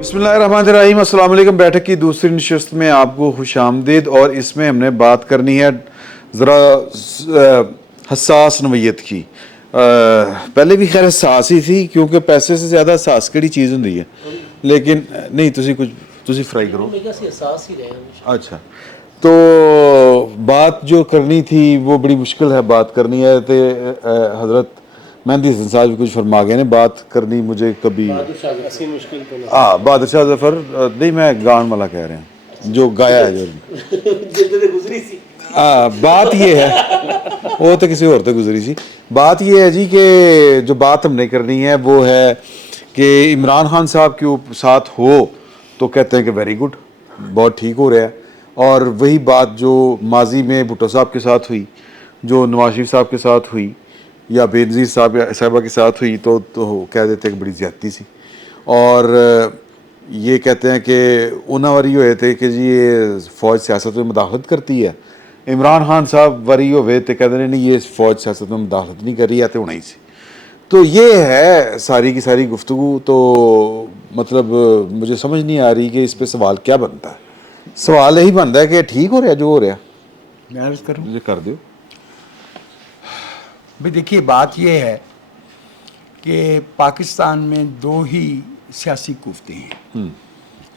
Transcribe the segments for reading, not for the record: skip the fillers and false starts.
बिस्मिल्लाहिर्रहमानिर्रहीम। अस्सलाम वालेकुम। बैठक की दूसरी नशिस्त में आपको खुश आमदीद। और इसमें हमने बात करनी है ज़रा हसास नवैयत की। पहले भी खैर हसास ही थी, क्योंकि पैसे से ज़्यादा हसास किहड़ी चीज़ होंदी है। लेकिन नहीं, तुसी फ्राई करो। अच्छा, तो बात जो करनी थी वो बड़ी मुश्किल है बात करनी है। तो हज़रत मेहंदी हसन साहब भी कुछ फरमा गए ने, बात करनी मुझे कभी बादशाह ज़फ़र नहीं, मैं गान वाला कह रहे हैं जो गाया है बात ये है वो तो किसी और तो गुजरी सी। बात ये है जी कि जो बात हमने करनी है वो है कि इमरान खान साहब के साथ हो तो कहते हैं कि वेरी गुड, बहुत ठीक हो रहा है। और वही बात जो माजी में भुट्टो साहब के साथ हुई, जो नवाज शरीफ साहब के साथ हुई या बेनज़ीर साहबा के साथ हुई तो कह देते हैं कि बड़ी ज़्यादती सी। और ये कहते हैं कि उन्हें वरी होए थे कि जी ये फ़ौज सियासत में मुदाखलत करती है। इमरान खान साहब वरी होवे तो कहते हैं नहीं, ये फ़ौज सियासत में मुदाखलत नहीं कर रही है, तो होना ही सी। तो ये है सारी की सारी गुफ्तगू। तो मतलब मुझे समझ नहीं आ रही कि इस पे सवाल क्या बनता है। सवाल यही बनता है कि ठीक हो रहा जो हो रहा। मैं अर्ज़ करूं? मुझे कर दो भाई। देखिए, बात यह है कि पाकिस्तान में दो ही सियासी कुफ्ते हैं।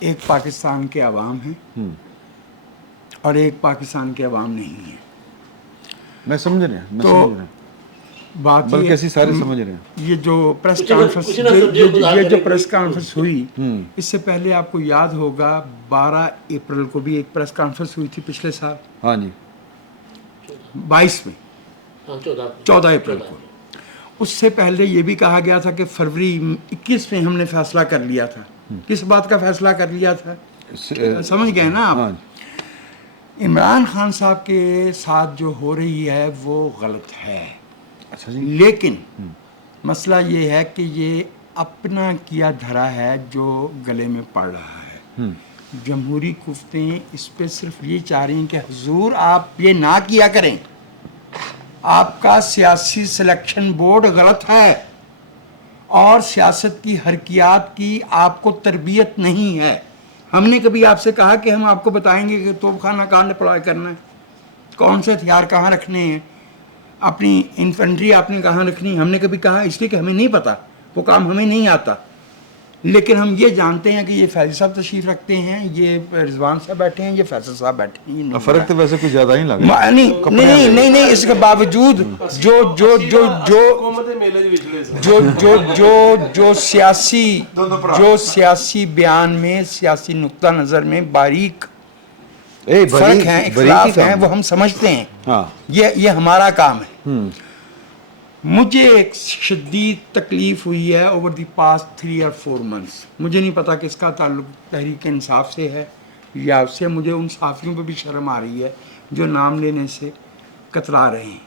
एक पाकिस्तान के अवाम हैं और एक पाकिस्तान के अवाम नहीं है। मैं समझ रहा हूँ, तो बात बल्कि ऐसी सारे समझ रहे हैं। ये जो प्रेस कॉन्फ्रेंस जो प्रेस कॉन्फ्रेंस हुई, इससे पहले आपको याद होगा 12 अप्रैल को भी एक प्रेस कॉन्फ्रेंस हुई थी पिछले साल। हाँ जी, 22 में 14 अप्रैल को। उससे पहले ये भी कहा गया था कि फरवरी 21 में हमने फैसला कर लिया था। किस बात का फैसला कर लिया था? समझ गए ना आप? हाँ। इमरान खान साहब के साथ जो हो रही है वो गलत है। अच्छा जी। लेकिन मसला ये है कि ये अपना किया धरा है जो गले में पड़ रहा है। जमहूरी कुफ्तें इस पे सिर्फ ये चाह रही हैं कि हुजूर आप ये ना किया करें, आपका सियासी सिलेक्शन बोर्ड गलत है और सियासत की हरकियात की आपको तरबियत नहीं है। हमने कभी आपसे कहा कि हम आपको बताएंगे कि तोपखाना कहाँ डिप्लॉय करना है, कौन से हथियार कहाँ रखने हैं, अपनी इन्फेंट्री आपने कहाँ रखनी? हमने कभी कहा? इसलिए कि हमें नहीं पता, वो काम हमें नहीं आता। लेकिन हम ये जानते हैं कि ये फैज़ल साहब तशरीफ़ रखते हैं, ये रिजवान साहब बैठे हैं, ये फैसल साहब बैठे हैं। फ़र्क तो वैसे कुछ ज़्यादा ही लगा। नहीं, इसके बावजूद जो जो जो जो जो जो जो जो सियासी बयान में, सियासी नुक्ता नज़र में बारीक फ़र्क हैं, इख्तिलाफ हैं, वो हम समझते हैं। हाँ। ये हमारा काम है। मुझे एक शदीद तकलीफ़ हुई है ओवर दी पास्ट 3 और 4 मंथ्स। मुझे नहीं पता कि इसका ताल्लुक तहरीक इंसाफ से है या उससे। मुझे उन साफियों पे भी शर्म आ रही है जो नाम लेने से कतरा रहे हैं।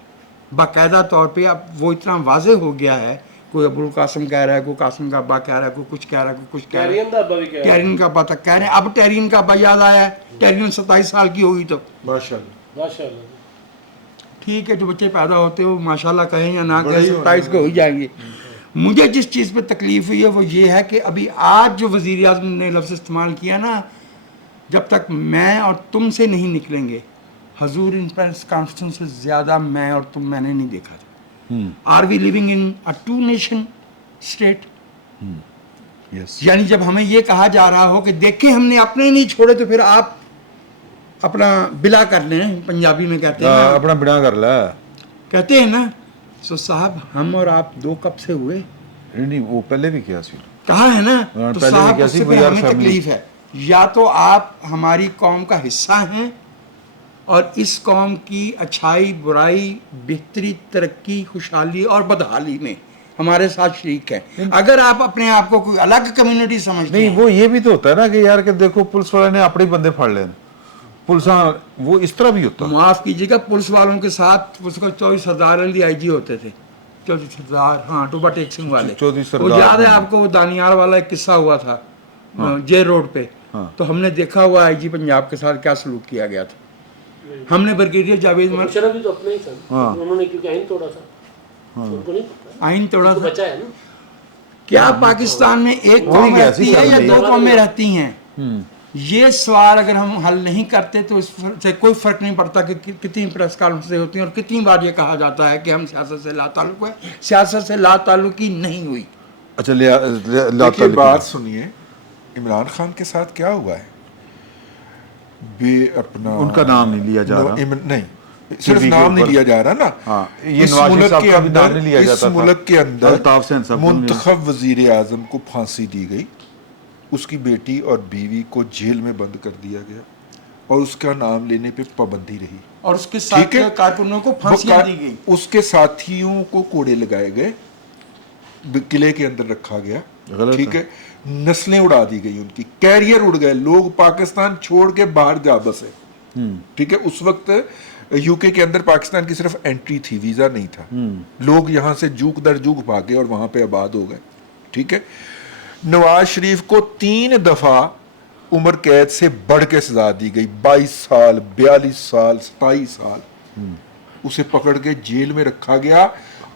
बाकायदा तौर पे अब वो इतना वाज़े हो गया है, कोई अबुल कासिम कह रहा है, कोई कासिम का अब्बा कह रहा है, कोई कुछ कह रहा है, कोई कुछ कह रहा है। टैरियन का अब्बा तक कह रहे हैं। अब टैरियन का अब्बा याद आया है। टैरियन 27 साल की होगी तो माशाल्लाह ठीक है, जो बच्चे पैदा होते हो माशाल्लाह कहें या ना कहें 27 के हो ही जाएंगे। मुझे जिस चीज़ पे तकलीफ़ हुई है वो ये है कि अभी आज जो वज़ीर आज़म ने लफ्ज़ इस्तेमाल किया ना, जब तक मैं और तुम से नहीं निकलेंगे, हजूर इन प्रेस कॉन्फ्रेंस से ज़्यादा मैं और तुम मैंने नहीं देखा था। Are we living in a 2 nation state? यानी जब हमें ये कहा जा रहा हो कि देखें हमने अपने नहीं छोड़े तो फिर आप अपना बिला कर लें, पंजाबी में कहते हैं ना, अपना बिना कर ला, कहते हैं ना। सो साहब हम और आप 2 कब से हुए? नहीं, वो पहले भी किया सी, कहा है ना। तो पहले साहब भी किया सी। उससे फिर हमें तकलीफ है, या तो आप हमारी कौम का हिस्सा हैं और इस कौम की अच्छाई, बुराई, बेहतरी, तरक्की, खुशहाली और बदहाली में हमारे साथ शरीक हैं। अगर आप अपने आप को कोई अलग कम्युनिटी समझते नहीं, हैं, वो ये भी तो होता है ना कि यार कि देखो पुलिस वाले ने अपने बंदे फाड़ ले, पुलिस वो इस तरह भी होता है। माफ़ कीजिएगा, पुलिस वालों के साथ उसका 24 सरदार अली IG होते थे। 24 सरदार, हाँ, टोबा टेक सिंह वाले। 24 वो याद है आपको? वो दानियाल वाला एक किस्सा हुआ था जे रोड पे। तो हमने देखा हुआ IG पंजाब के साथ क्या सलूक किया गया था। हमने ब्रिगेडियर जावेद भी तो अपने ही था, उन्होंने क्योंकि आइन तोड़ा था, उनको नहीं पता आइन तोड़ा था, बचा है ना। क्या पाकिस्तान में एक कौम रहती है या दो कौमें रहती हैं? ये सवाल अगर हम हल नहीं करते तो इससे कोई फर्क नहीं पड़ता कि कितनी प्रेस कॉन्फ्रेंसें होती हैं और कितनी बार ये कहा जाता है कि हम सियासत से लाताल्लुक है। सियासत से लाताल्लुकी नहीं हुई। अच्छा देखिए बात सुनिए, इमरान खान के साथ क्या हुआ है, अपना उनका नाम नहीं लिया जा रहा, नहीं सिर्फ नाम नहीं लिया जा रहा ना। हाँ, ये नवाज शरीफ साहब का भी नाम नहीं लिया जाता था। इस मुल्क के अंदर अल्ताफ हुसैन साहब मुंतखब वजीर आजम को फांसी दी गई, उसकी बेटी और बीवी को जेल में बंद कर दिया गया और उसका नाम लेने पे पाबंदी रही, और उसके साथ के कारकुनों को फांसियां दी गई, उसके साथियों को कोड़े लगाए गए, किले के अंदर रखा गया, ठीक है, नस्लें उड़ा दी गई, उनकी कैरियर उड़ गए, लोग पाकिस्तान छोड़ के बाहर जा बसे, ठीक है। उस वक्त यूके के अंदर पाकिस्तान की सिर्फ एंट्री थी, वीजा नहीं था, लोग यहाँ से जूक दर जूक भागे और वहां पे आबाद हो गए, ठीक है। नवाज शरीफ को 3 दफा उम्र कैद से बढ़ के सजा दी गई, 22 साल 42 साल 27 साल उसे पकड़ के जेल में रखा गया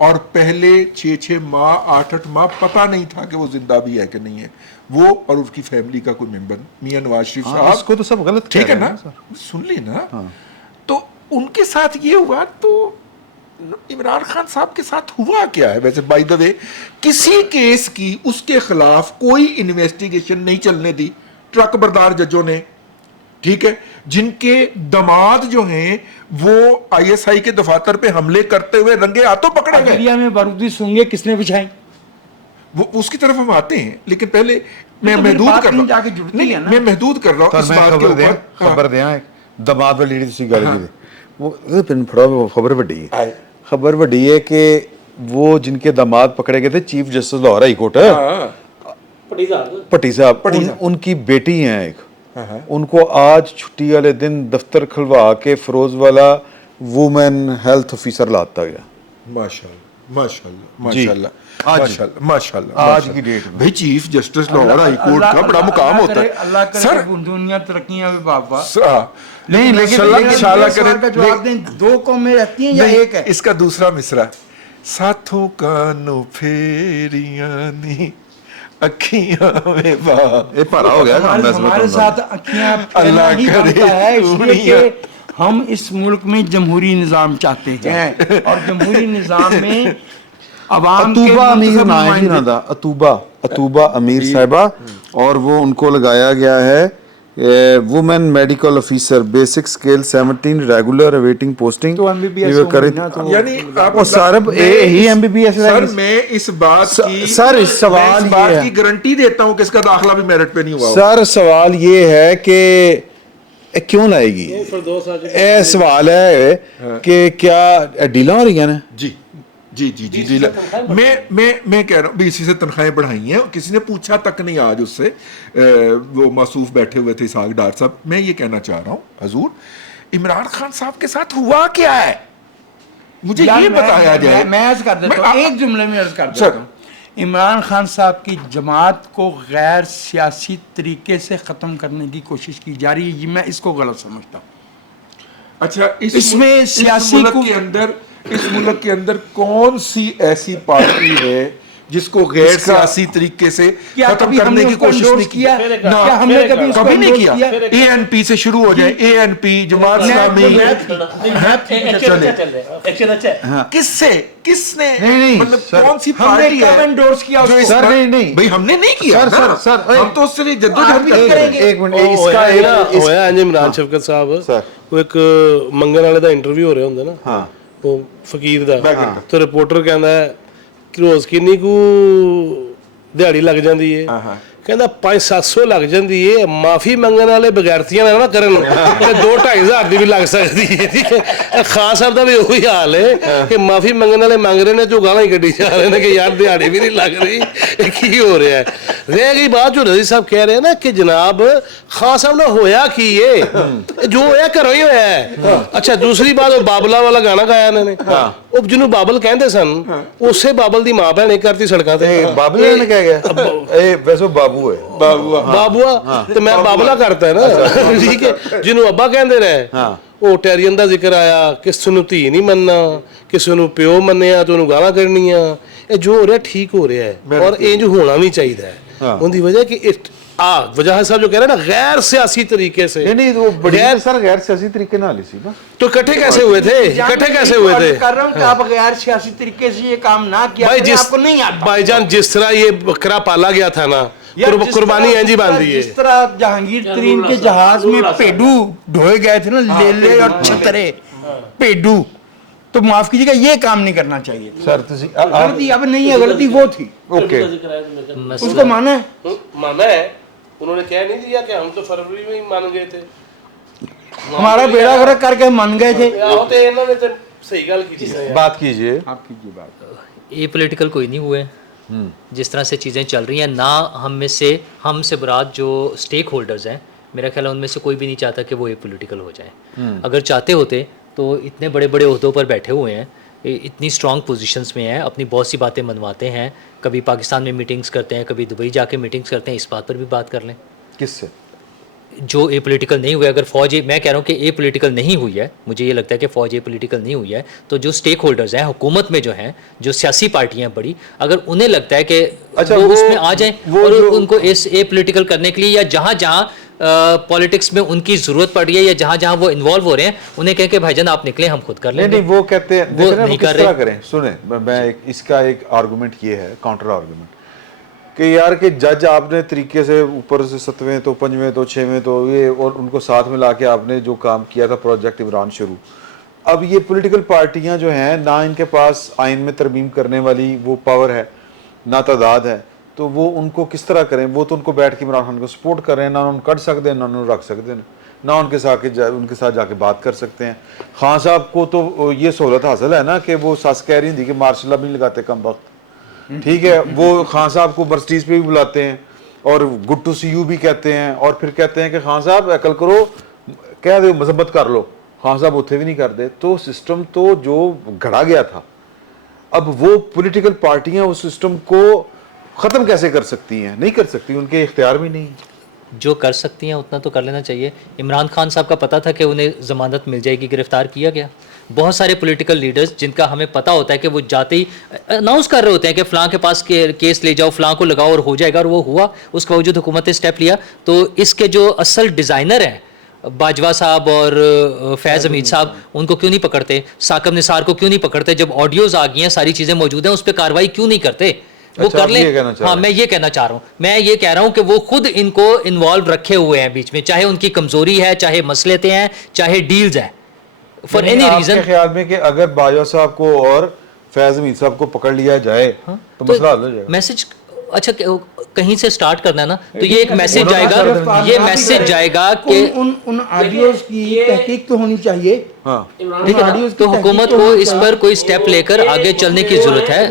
और पहले 6-6 माह 8-8 माह पता नहीं था कि वो जिंदा भी है कि नहीं है, वो और उसकी फैमिली का कोई मेंबर, मियां नवाज शरीफ साहब। इसको तो सब गलत ठीक है ना, सुन ली ना। तो उनके साथ ये हुआ, तो इमरान खान साहब के साथ हुआ क्या है वैसे? बाय द वे, किसी केस की उसके खिलाफ कोई इन्वेस्टिगेशन नहीं चलने दी ट्रक बरदार जजों ने, ठीक है, जिनके दामाद जो हैं वो आईएसआई के दफातर पे हमले करते हुए रंगे हाथों पकड़े गए। इंडिया में बारूदी सूंघे किसने बिछाई? वो उसकी तरफ हम आते हैं, लेकिन पहले मैं तो महदूद बात कर नहीं रहा जाके जुड़ती हूं, है ना। मैं महदूद कर रहा हूं इस बात के ऊपर। खबर दें एक दमाद वाली ਜਿਹੜੀ ਤੁਸੀਂ ਗੱਲ ਕੀਤੀ, वो पिन फड़ा खबर ਵੱਡੀ है, खबर ਵੱਡੀ है कि वो जिनके दामाद पकड़े गए थे, chief justice Lahore high court Bhatti साहब, उनकी बेटी हैं एक, उनको आज छुट्टी वाले दिन दफ्तर खुलवा के फिरोज वाला वुमेन हेल्थ ऑफिसर लाता गया। माशाल्लाह माशाल्लाह माशाल्लाह आज माशाल्लाह माशाल्लाह आज की डेट में भाई chief justice Lahore high court का बड़ा मुकाम होता अल्लाह है करे सर। कि दुनिया तरक्कियां भी बाबा। नहीं लेकिन शाला करें, जवाब दें, दो कौमें रहती हैं या एक है? इसका दूसरा मिसरा, साथों कानो फेरियां नी अखियां में बात, ये भारा हो गया काम वैसे हमारे साथ अखियां अल्लाह ही करे बनता है, इसलिए चूड़ियां। कि हम इस मुल्क में जमहूरी निजाम चाहते हैं और जमहूरी निजाम में अवाम के अतूबा अमीर मुंतखब ना है जी नुमाइंदे- ना, अतूबा अमीर साहिबा, और वो उनको लगाया गया है women medical officer, basic scale 17, regular awaiting posting. तो MBBS होगी ना, तो यानी आप वो सर ही MBBS सर मैं इस बात की सर इस सवाल मैं इस बात ये है, की गारंटी देता हूं कि इसका दाखिला भी मेरिट पे नहीं हुआ। सर सवाल ये है कि क्यों लाएगी, ये सवाल है कि क्या डीला हो रही है ना? जी जी जी जी जी मैं कह रहा हूँ बीसी से तनख्वाहें बढ़ाई हैं, किसी ने पूछा तक नहीं आज उससे, वो मासूफ बैठे हुए थे इसाक डार साहब। मैं ये कहना चाह रहा हूँ हजूर, इमरान खान साहब के साथ हुआ क्या है, मुझे ये बताया जाए। मैं अर्ज कर देता हूँ, एक जुमले में अर्ज कर देता हूँ। इमरान खान साहब की जमात को गैर सियासी तरीके से ख़त्म करने की कोशिश की जा रही है, मैं इसको गलत समझता हूँ। अच्छा, इसमें सियासी इस मुल्क के अंदर कौन सी ऐसी पार्टी है जिसको गैर सियासी तरीके से खत्म करने की कोशिश नहीं किया? ना, क्या हमने कभी नहीं किया? ANP से शुरू हो जाए, ANP जमात इस्लामी, किससे, किसने, मतलब कौन सी पार्टी है एंडोर्स किया उसको? सर नहीं भाई हमने नहीं किया सर, सर, हम तो उससे जद्दोजहद करेंगे। एक मिनट, इसका ਹੋਇਆ ਇੰਜ ਇਮਰਾਨ ਸ਼ਫਕਤ ਸਾਹਿਬ ਉਹ ਇੱਕ ਮੰਗਣ ਵਾਲੇ ਦਾ ਇੰਟਰਵਿਊ ਹੋ ਰਿਹਾ ਹੁੰਦਾ ਨਾ, ਹਾਂ ਉਹ ਫਕੀਰ ਦਾ, ਤੇ ਰਿਪੋਰਟਰ ਕਹਿੰਦਾ ਹੈ ਕਿ ਰੋਜ਼ ਕਿੰਨੀ ਕੁ ਦਿਹਾੜੀ ਲੱਗ ਜਾਂਦੀ ਏ, ਕਹਿੰਦਾ 500-700 ਲੱਗ ਜਾਂਦੀ ਏ, ਮਾਫੀ ਮੰਗਣ ਵਾਲੇ ਬਗੈਰਤੀਆਂ ਨਾ ਕਰਨ ਤੇ 2-2.5 ਦੀ ਵੀ ਲੱਗ ਸਕਦੀ ਏ, ਠੀਕ ਹੈ। ਖਾਸ ਸਾਹਿਬ ਦਾ ਵੀ ਉਹੀ ਹਾਲ ਹੈ ਕਿ ਮਾਫੀ ਮੰਗਣ ਵਾਲੇ ਮੰਗ ਰਹੇ ਨੇ ਜੋ ਗਾਲਾਂ ਹੀ ਕੱਢੀ ਜਾ ਰਹੇ ਨੇ ਕਿ ਯਾਰ ਦਿਹਾੜੀ ਵੀ ਨਹੀਂ ਲੱਗ ਰਹੀ, ਇਹ ਕੀ ਹੋ ਰਿਹਾ ਹੈ। ਰਹਿ ਗਈ ਬਾਤ ਜੋ ਰਜ਼ੀ ਸਾਹਿਬ ਕਹਿ ਰਹੇ ਨਾ ਕਿ ਜਨਾਬ ਖਾਨ ਸਾਹਿਬ ਨਾਲ ਹੋਇਆ ਕੀ ਏ, ਜੋ ਹੋਇਆ ਘਰੋਂ ਹੀ ਹੋਇਆ ਹੈ। ਅੱਛਾ, ਦੂਸਰੀ ਬਾਤ, ਉਹ ਬਾਬਲਾ ਵਾਲਾ ਗਾਣਾ ਗਾਇਆ ਇਹਨਾਂ ਨੇ, ਉਹ ਜਿਹਨੂੰ ਬਾਬਲ ਕਹਿੰਦੇ ਸਨ, ਉਸੇ ਬਾਬਲ ਦੀ ਮਾਂ ਭੈਣ ਕਰਤੀ ਸੜਕਾਂ ਤੇ। ਬਾਬਲੇ ਨੇ ਕਹਿ ਗਿਆ ਇਹ ਵੈਸੇ ਬਾਬੂ ਹੈ, बाबुआ ਬਾਬੂਆ ਤੇ ਮੈਂ ਬਾਬਲਾ ਕਰਤਾ ਹੈ ਨਾ, ਠੀਕ ਹੈ, ਜਿਹਨੂੰ ਅੱਬਾ ਕਹਿੰਦੇ ਰਹੇ ਉਹ ਟੈਰੀਅਨ ਦਾ ਜ਼ਿਕਰ ਆਇਆ, ਕਿਸੇ ਨੂੰ ਧੀ ਨਹੀਂ ਮੰਨਣਾ, ਕਿਸੇ ਨੂੰ ਪਿਓ ਮੰਨਿਆ ਤੇ ਉਹਨੂੰ ਗਾਲਾਂ ਕੱਢਣੀਆਂ। ਇਹ ਜੋ ਹੋ ਰਿਹਾ ਠੀਕ ਹੋ ਰਿਹਾ ਹੈ ਔਰ ਇੰਜ ਹੋਣਾ ਵੀ ਚਾਹੀਦਾ ਹੈ। ਉਹਦੀ ਵਜ੍ਹਾ ਕਿ वजाहत साहब जो कह रहे हैं ना गैर सियासी तरीके से, नहीं वो बड़ी सर गैर सियासी तरीके ना ली सी ना, तो इकट्ठे कैसे हुए थे? इकट्ठे कैसे हुए थे? कर रहा हूं कि आप गैर सियासी तरीके से ये काम ना किया भाई, आपको नहीं आता। भाईजान जिस तरह ये बकरा पाला गया था ना, कुर्बानी ऐंजी बांधी है। जिस तरह जहांगीर तरीन के जहाज में पेडू ढोए गए थे ना, लेले और छतरे पेडू, तो माफ कीजिएगा ये काम नहीं करना चाहिए सर। गलती अब नहीं है, गलती वो थी। ओके, उसको माना है, माना है, उन्होंने कह नहीं दिया कि हम तो फरवरी में ही मान गए थे, हमारा बेड़ा गर्क करके मान गए थे। होते इन्होंने तो सही गल की थी। बात कीजिए, आप कीजिए बात। ये पॉलिटिकल कोई नहीं हुए जिस तरह से चीज़ें चल रही हैं ना। हमसे मुराद जो स्टेक होल्डर्स हैं, मेरा ख्याल है उनमें से कोई भी नहीं चाहता कि वो ये पॉलिटिकल हो जाए। अगर चाहते होते तो इतने बड़े बड़े ओहदों पर बैठे हुए हैं, इतनी स्ट्रॉन्ग पोजीशंस में हैं, अपनी बहुत सी बातें मनवाते हैं, कभी पाकिस्तान में मीटिंग्स करते हैं, कभी दुबई जाके मीटिंग्स करते हैं, इस बात पर भी बात कर लें। किससे? जो ए पॉलिटिकल नहीं हुए, अगर फ़ौज, मैं कह रहा हूँ कि ए पॉलिटिकल नहीं हुई है, मुझे ये लगता है कि फ़ौज ए पॉलिटिकल नहीं हुई है, तो जो स्टेक होल्डर्स हैं हुकूमत में, जो हैं, जो सियासी पार्टियाँ हैं बड़ी, अगर उन्हें लगता है कि अच्छा, वो उसमें आ जाएं और उनको इस ए पॉलिटिकल करने के लिए, या जहाँ जहाँ पॉलिटिक्स में उनकी ज़रूरत पड़ रही है या जहाँ जहाँ वो इन्वॉल्व हो रहे हैं, उन्हें कहें कि भाईजान आप निकले, हम खुद कर लेंगे। नहीं, वो कहते हैं वो नहीं कर रहे। करें। सुने, मैं इसका एक आर्गुमेंट ये है, काउंटर आर्गुमेंट, कि यार कि जज आपने तरीके से ऊपर से 7वें तो 5वें तो 6वें तो ये और उनको साथ में ला के आपने जो काम किया था प्रोजेक्ट इमरान शुरू, अब ये पॉलिटिकल पार्टियां जो हैं ना, इनके पास आइन में तरमीम करने वाली वो पावर है ना तादाद है, तो वो उनको किस तरह करें? वो तो उनको बैठ के इमरान खान को सपोर्ट कर रहे हैं, ना उनको कट सकते हैं, ना उन्होंने रख सकते हैं, ना उनके साथ जाके बात कर सकते हैं। खान साहब को तो ये सहूलत हासिल है ना कि वो सास कह रही थी कि मार्शल भी नहीं लगाते कम वक्त, ठीक है, वो खान साहब को मर्सिडीज पे भी बुलाते हैं और गुड टू सी यू भी कहते हैं, और फिर कहते हैं कि खान साहब अकल करो, कह दो मजम्मत कर लो, खान साहब उठे भी नहीं करते। तो सिस्टम तो जो घड़ा गया था, अब वो पॉलिटिकल पार्टियां उस सिस्टम को ख़त्म कैसे कर सकती हैं? नहीं कर सकती, उनके इख्तियार भी नहीं। जो कर सकती हैं उतना तो कर लेना चाहिए। इमरान खान साहब का पता था कि उन्हें ज़मानत मिल जाएगी, गिरफ्तार किया गया। बहुत सारे पॉलिटिकल लीडर्स जिनका हमें पता होता है कि वो जाते ही अनाउंस कर रहे होते हैं कि फ़लाँ के पास केस ले जाओ, फ़लाँ को लगाओ और हो जाएगा, और वो हुआ। उसके बावजूद हुकूमत ने स्टेप लिया। तो इसके जो असल डिज़ाइनर हैं बाजवा साहब और फैज़ हमीद साहब, उनको क्यों नहीं पकड़ते? साकिब निसार को क्यों नहीं पकड़ते? जब ऑडियोज़ आ गई हैं, सारी चीज़ें मौजूद हैं, उस पर कार्रवाई क्यों नहीं करते? वो अच्छा, कर ले। हाँ, मैं ये कहना चाह रहा हूँ, मैं ये कह रहा हूँ कि वो खुद इनको इन्वॉल्व रखे हुए हैं बीच में, चाहे उनकी कमजोरी है, चाहे मसलेते हैं, चाहे डील्स हैं, फॉर एनी रीजन। आपके ख्याल में कि अगर बाजवा साहब को और फैज हमीद साहब को पकड़ लिया जाए तो मसला हल हो जाएगा? मैसेज अच्छा कहीं से स्टार्ट करना है ना, तो ये एक मैसेज जाएगा, ये मैसेज जाएगा कि उन ऑडियोज की तहकीक तो होनी चाहिए। हाँ, ठीक है ना? तो हुकूमत को इस पर कोई स्टेप लेकर आगे चलने की जरूरत है।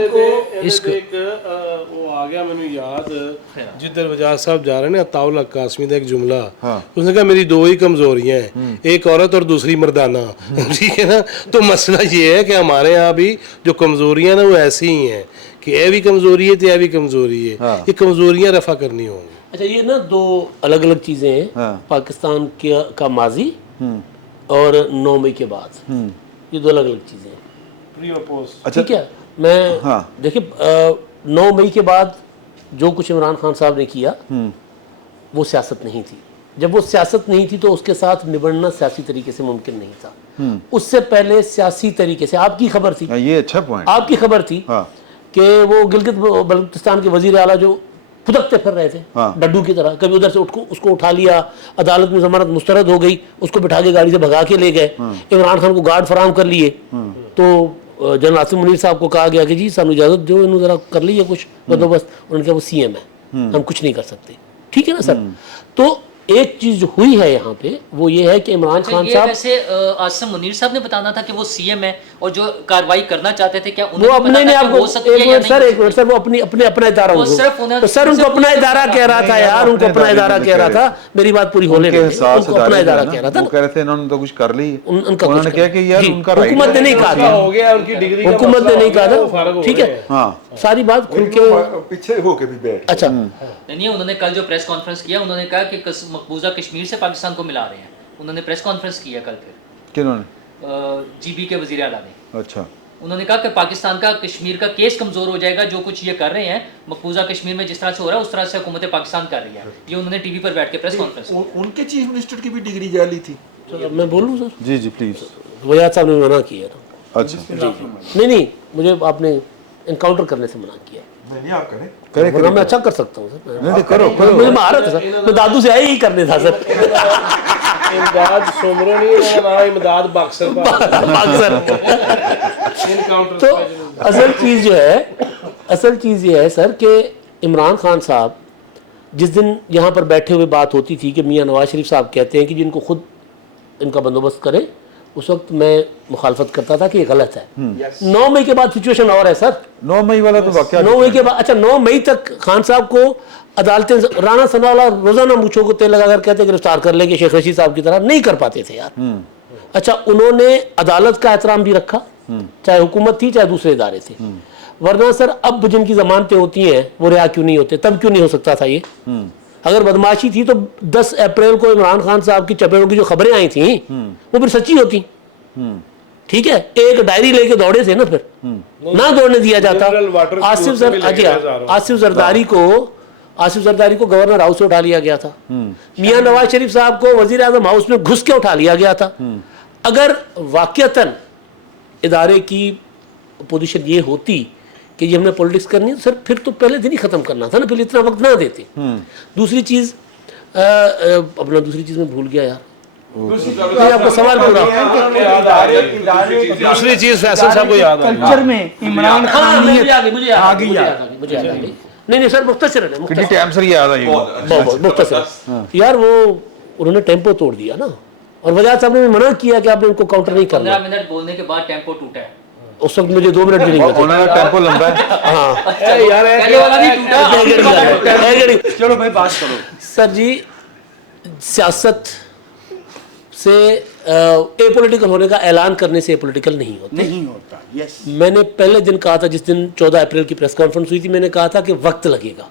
इसको वो आ गया मैंने याद, जिधर वजाहत साहब जा रहे हैं ना, अताउल कासमी का एक जुमला, उसने कहा मेरी दो ही कमजोरियां हैं, एक औरत और दूसरी मर्दाना। ठीक है ना? तो मसला ये है कि हमारे यहाँ भी जो कमजोरियां ना वो ऐसी ही हैं कि ये भी कमजोरी है तो ये भी कमजोरी है। ये कमजोरियां रफा करनी होंगी। अच्छा, ये ना दो अलग अलग चीजें हैं। पाकिस्तान का माजी और 9 मई के बाद, ये दो अलग अलग चीजें हैं। ठीक है, मैं देखिए 9 मई के बाद जो कुछ इमरान खान साहब ने किया वो सियासत नहीं थी। जब वो सियासत नहीं थी तो उसके साथ निबड़ना सियासी तरीके से मुमकिन नहीं था। उससे पहले सियासी तरीके से आपकी खबर थी, ये अच्छा पॉइंट, आपकी खबर थी कि वो गिलगित बल्तिस्तान के वजीर आला जो फुदकते फिर रहे थे डड्डू की तरह, कभी उधर से उसको उठा लिया, अदालत में जमानत मुस्तरद हो गई, उसको बिठा के गाड़ी से भगा के ले गए, इमरान खान को गार्ड फराम कर लिए। तो जनरल आसिम मुनीर साहब को कहा गया कि जी सानू इजाजत दो, इन्होंने जरा कर लीजिए कुछ बंदोबस्त। उन्होंने कहा वो सीएम है, हम कुछ नहीं कर सकते। ठीक है ना सर? तो एक चीज जो हुई है यहाँ पे वो ये है कि इमरान खान साहब, वैसे आसिम मुनीर साहब ने बताना था कि वो सीएम है और जो कार्रवाई करना चाहते थे, क्या वो अपने ने आपको एक मिनट सर वो अपने अपना इदारा, तो सर उनको अपना इदारा कह रहा था यार, उनको अपना इदारा कह रहा था। मेरी बात पूरी होने दो, उनको अपना इदारा कह रहा था। वो कह रहे थे इन्होंने तो कुछ कर ली, उन्होंने कहा कि यार उनका हुकूमत ने नहीं कहा था, हो गया उनकी डिग्री, हुकूमत ने नहीं कहा था। ठीक है, सारी बात खुल के पीछे होके भी बैठ। अच्छा नहीं, उन्होंने कल जो प्रेस कॉन्फ्रेंस किया, उन्होंने कहा कि मकबूजा कश्मीर से पाकिस्तान को मिला रहे हैं, उन्होंने प्रेस कॉन्फ्रेंस किया कल। फिर کنہوں نے؟ GB کے وزیر اعلیٰ نے. اچھا. انہوں نے کہا کہ پاکستان کا کشمیر کا کیس کمزور ہو جائے گا جو کچھ یہ کر رہے ہیں مقبوضہ کشمیر میں جس طرح سے ہو رہا ہے اس طرح سے حکومت پاکستان کر رہی ہے. یہ انہوں نے ٹی وی پر بیٹھ کے پریس کانفرنس. ان کے چیف منسٹر کی بھی ڈگری جعلی تھی. میں بولوں سر؟ جی جی پلیز. وزیر صاحب نے منع کیا تھا. اچھا. نہیں مجھے آپ نے انکاؤنٹر کرنے سے منع کیا. نہیں آپ کریں. ورنہ میں اچھا کر سکتا ہوں سر. نہیں کرو مجھے مہارت ہے سر. میں دادو سے آئے ہی کرنے تھا سر. امداد سومرو نہیں ہے نا امداد باکسر تو اصل چیز یہ ہے سر کہ عمران خان صاحب جس دن یہاں پر بیٹھے ہوئے بات ہوتی تھی کہ میاں نواز شریف صاحب کہتے ہیں کہ جن کو خود ان کا بندوبست کرے, اس وقت میں مخالفت کرتا تھا کہ یہ غلط ہے. 9 مئی کے بعد سچویشن اور ہے سر. 9 مئی والا تو واقعہ 9 مئی کے بعد, اچھا 9 مئی تک خان صاحب کو عدالتیں, رانا ثناءاللہ روزانہ مونچھوں کو تیل لگا کر کہتے گرفتار کر لیں گے شیخ رشید صاحب کی طرح, نہیں کر پاتے تھے یار. اچھا انہوں نے عدالت کا احترام بھی رکھا, چاہے حکومت تھی چاہے دوسرے ادارے تھے. ورنہ سر اب جن کی ضمانتیں ہوتی ہیں وہ رہا کیوں نہیں ہوتے, تب کیوں نہیں ہو سکتا تھا یہ؟ اگر بدماشی تھی تو 10 اپریل کو عمران خان صاحب کی چپیڑوں کی جو خبریں آئی تھیں وہ پھر سچی ہوتی. ٹھیک ہے, ایک ڈائری لے کے دوڑے تھے نا, پھر نہ دوڑنے دیا جاتا. آصف زرداری کو گورنر ہاؤس سے اٹھا لیا گیا تھا. میاں نواز شریف صاحب کو وزیر اعظم ہاؤس میں گھس کے اٹھا لیا گیا تھا. اگر واقعتاً ادارے کی پوزیشن یہ ہوتی کہ یہ ہم نے پولیٹکس کرنی ہے سر, پھر تو پہلے دن ہی ختم کرنا تھا نا, پھر اتنا وقت نہ دیتے. دوسری چیز میں بھول گیا یار, میں آپ کا سوال بول رہا ہوں. دوسری چیز فیصل صاحب کو یاد آ کلچر میں عمران خان نہیں سر مختصر ہے, کتنی ٹائم سر یاد آئی مختصر یار, وہ انہوں نے ٹیمپو توڑ دیا نا, اور وزیر صاحب نے بھی منع کیا کہ آپ نے ان کو کاؤنٹر نہیں کرنا. 15 منٹ بولنے کے بعد ٹیمپو ٹوٹا ہے. اس وقت مجھے 2 منٹ بھی نہیں ہوتے. انہوں نے ٹیمپو لمبا ہے. ہاں پہلے والا نہیں ٹوٹا. چلو بھائی بات کرو. سر جی, سیاست سے اے پولیٹیکل ہونے کا اعلان کرنے سے اے پولیٹیکل نہیں ہوتا. یس, میں نے پہلے دن کہا تھا, جس دن 14 اپریل کی پریس کانفرنس ہوئی تھی, میں نے کہا تھا کہ وقت لگے گا.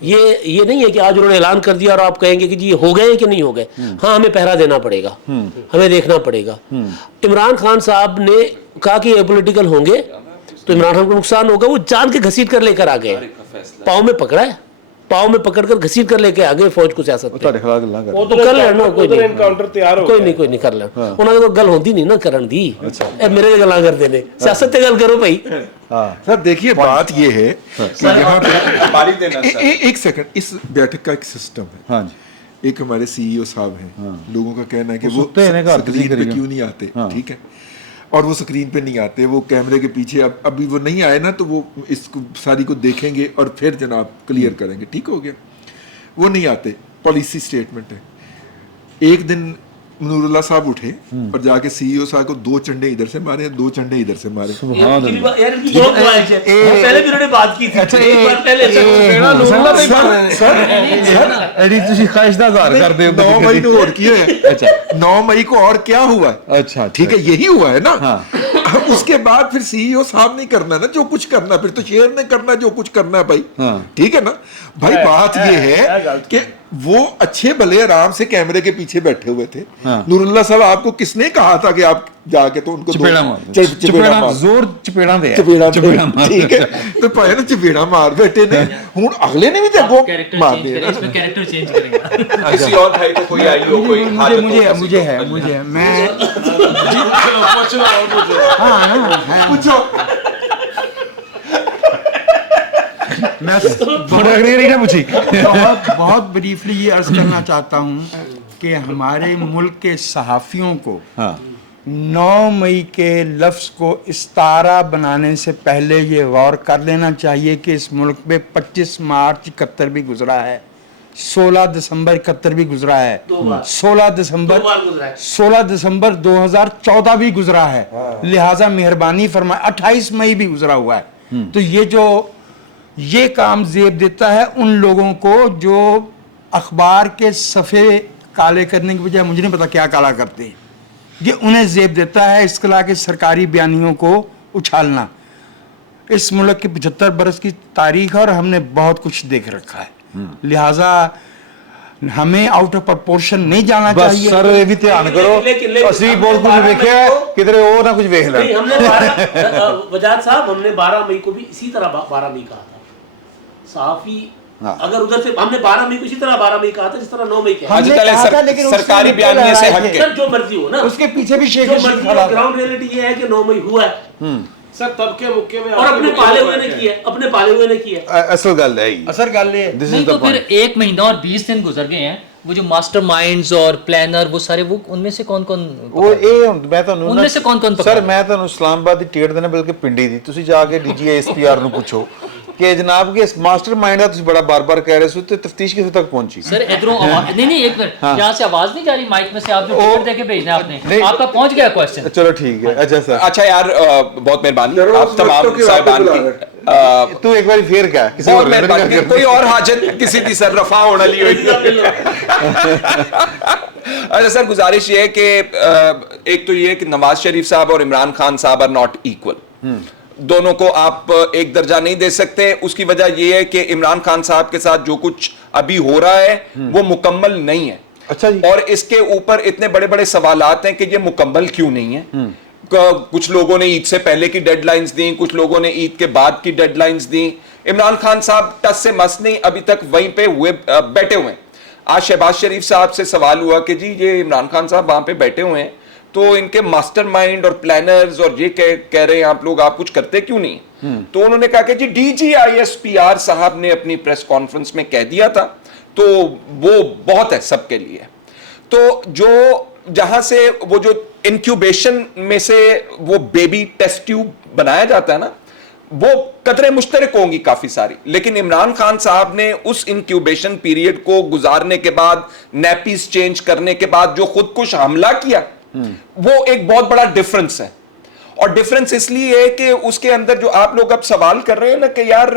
یہ نہیں ہے کہ آج انہوں نے اعلان کر دیا اور آپ کہیں گے کہ جی یہ ہو گئے کہ نہیں ہو گئے. ہاں ہمیں پہرا دینا پڑے گا, ہمیں دیکھنا پڑے گا. عمران خان صاحب نے کہا کہ یہ پولیٹیکل ہوں گے تو عمران خان کو نقصان ہوگا. وہ جان کے گھسیٹ کر لے کر آ گئے, پاؤں میں پکڑا ہے, پاؤں میں پکڑ کر گھسیٹ کر لے کے آگے فوج کو سیاست میں. وہ تو کر لینا, کوئی نہیں کر لینا. انہوں نے تو گل ہوتی نہیں نا کرن دی, میرے گلا کر دینے, سیاست تے گل کرو بھائی. سر دیکھیے بات یہ ہے کہ یہاں پہ ایک سیکنڈ, اس بیٹھک کا ایک سسٹم ہے. ہاں جی, ایک ہمارے CEO صاحب ہیں, لوگوں کا کہنا ہے کہ وہ اسکرین پہ کیوں نہیں آتے. ٹھیک ہے, اور وہ اسکرین پہ نہیں آتے, وہ کیمرے کے پیچھے, ابھی وہ نہیں آئے نا تو وہ اس ساری کو دیکھیں گے اور پھر جناب کلیئر کریں گے. ٹھیک ہو گیا, وہ نہیں آتے, پالیسی سٹیٹمنٹ ہے. ایک دن نور اللہ صاحب اٹھے اور جا کے CEO صاحب کو 2 چنڈے ادھر سے مارے, 2 چنڈے ادھر سے مارے. پہلے بھی انہوں نے بات کی تھی. خواہشدہ ظاہر کر دیں. 9 مئی کو اور کیا ہے, 9 مئی کو اور کیا ہوا ہے. اچھا ٹھیک ہے, یہی ہوا ہے نا. اس کے بعد پھر CEO صاحب نہیں کرنا نا جو کچھ کرنا, پھر تو شیر نے کرنا جو کچھ کرنا ہے بھائی. ٹھیک ہے نا بھائی, بات یہ ہے کہ وہ اچھے بھلے آرام سے کیمرے کے پیچھے بیٹھے ہوئے تھے. نور اللہ صاحب آپ کو کس نے کہا تھا کہ آپ جا کے تو ان کو چپیڑا دے, ٹھیک ہے, تو پائے نا چپیڑا مار بیٹھے نے, ہوں اگلے نے بھی دیکھو مار دے. کیریکٹر چینج کریں گے. کسی اور بھائی کو کوئی آئی ہو, کوئی مجھے میں پوچھو بہت بریفلی یہ عرض کرنا چاہتا ہوں کہ ہمارے ملک کے صحافیوں کو 9 مئی کے لفظ کو استعارہ بنانے سے پہلے یہ غور کر لینا چاہیے کہ اس ملک میں 25 مارچ 71 بھی گزرا ہے, 16 دسمبر 71 بھی گزرا ہے, 16 دسمبر 2014 بھی گزرا ہے. لہٰذا مہربانی فرمائے 28 مئی بھی گزرا ہوا ہے. تو یہ کام زیب دیتا ہے ان لوگوں کو جو اخبار کے صفحے کالے کرنے کی بجائے, مجھے نہیں پتا کیا کالا کرتے ہیں, یہ انہیں زیب دیتا ہے اصطلاح کے سرکاری بیانیوں کو اچھالنا. اس ملک کی 75 برس کی تاریخ ہے اور ہم نے بہت کچھ دیکھ رکھا ہے. لہٰذا हमें आउट ऑफ प्रपोर्शन नहीं जाना बस चाहिए। सर ये भी ध्यान करो, ਅਸੀਂ ਬਹੁਤ ਕੁਝ ਵੇਖਿਆ ਹੈ, ਕਿਧਰੇ ਉਹ ਨਾ ਕੁਝ ਵੇਖ ਲੈਣ। नहीं, हमने वजाद साहब हमने 12 मई को भी इसी तरह 12 मई कहा था। सहाफी अगर उधर से हमने 12 मई को इसी तरह 12 मई कहा था जिस तरह 9 मई कहा। हमने कहा था, लेकिन उससे सरकारी निकल बयानिए से रहे हट थे। के सर जो मर्जी हो ना, उसके पीछे भी शेख जो रशीद मर्जी खड़ा हो, था। ग्राउंड रियलिटी ये है कि 9 मई हुआ है सर तब के मुक्के में और अपने पाले हुए ने किया, अपने पाले हुए ने किया। ਅਸਲ ਗੱਲ ਹੈ ਹੀ, असर गल ये दिस नहीं इज तो द फिर पॉइंट। 1 महीना और 20 दिन गुजर गए हैं, वो जो मास्टरमाइंड्स और प्लानर वो सारे, वो उनमें से कौन कौन ਉਹ ਇਹ ਮੈਂ ਤੁਹਾਨੂੰ उनमें से कौन कौन ਸਰ पकड़ा? ਮੈਂ ਤੁਹਾਨੂੰ ਇਸਲਾਮਾਬਾਦ ਦੀ ਟੇੜ ਦੇਣਾ, ਬਲਕਿ ਪਿੰਡੀ ਦੀ, ਤੁਸੀਂ ਜਾ ਕੇ DGSPR ਨੂੰ ਪੁੱਛੋ ਕਿ ਜਨਾਬ ਕਿ ਇਸ ਮਾਸਟਰਮਾइंड ਦਾ ਤੁਸੀਂ ਬੜਾ ਬਾਰ-ਬਾਰ ਕਹਿ ਰਹੇ ਸੀ ਤੇ ਤਫਤੀਸ਼ ਕਿੱਥੇ तक पहुंची? सर इधरों नहीं एक मिनट, यहाँ से आवाज नहीं जा रही माइक में से, आप जो टिकट देके भेजना है नहीं। आपने, आपका पहुंच गया क्वेश्चन। चलो ठीक है। अच्छा सर अच्छा यार बहुत मेहरबानी जरूर आप उस तमाम वक्त के साहिबान वापस की बुला तू एक बार फिर क्या किसी बहुत और ने मेहरबानी नहीं कोई और हाजत किसी की सर रफा होने ली हुई। अच्छा सर गुजारिश ये है कि एक तो ये कि नवाज शरीफ साहब और इमरान खान साहब आर नॉट इक्वल, दोनों को आप एक दर्जा नहीं दे सकते। उसकी वजह यह है कि इमरान खान साहब के साथ जो कुछ अभी हो रहा है वो मुकम्मल नहीं है। अच्छा जी। और इसके ऊपर इतने बड़े बड़े सवालात हैं कि ये मुकम्मल क्यों नहीं है। कुछ लोगों ने ईद से पहले की डेडलाइंस दी, कुछ लोगों ने ईद के बाद की डेडलाइंस दी। इमरान खान साहब टस से मस नहीं, अभी तक वहीं पे हुए बैठे हुए हैं। आज शहबाज शरीफ साहब से सवाल हुआ कि जी ये इमरान खान साहब वहां पे बैठे हुए हैं तो इनके मास्टरमाइंड और प्लानर्स और ये कह रहे हैं आप लोग, आप कुछ करते क्यों नहीं? तो उन्होंने कहा कि जी DGISPR साहब ने अपनी प्रेस कॉन्फ्रेंस में कह दिया था, तो वो बहुत है सबके लिए। तो जो जहां से वो जो इंक्यूबेशन में से वो बेबी टेस्ट ट्यूब बनाया जाता है ना, वो कदरें मुश्तरक होंगी काफी सारी, लेकिन इमरान खान साहब ने उस इंक्यूबेशन पीरियड को गुजारने के बाद, नैपीज चेंज करने के बाद जो खुदकुश हमला किया, वो एक बहुत बड़ा डिफरेंस है। और डिफरेंस इसलिए है कि उसके अंदर जो आप लोग अब सवाल कर रहे हैं ना कि यार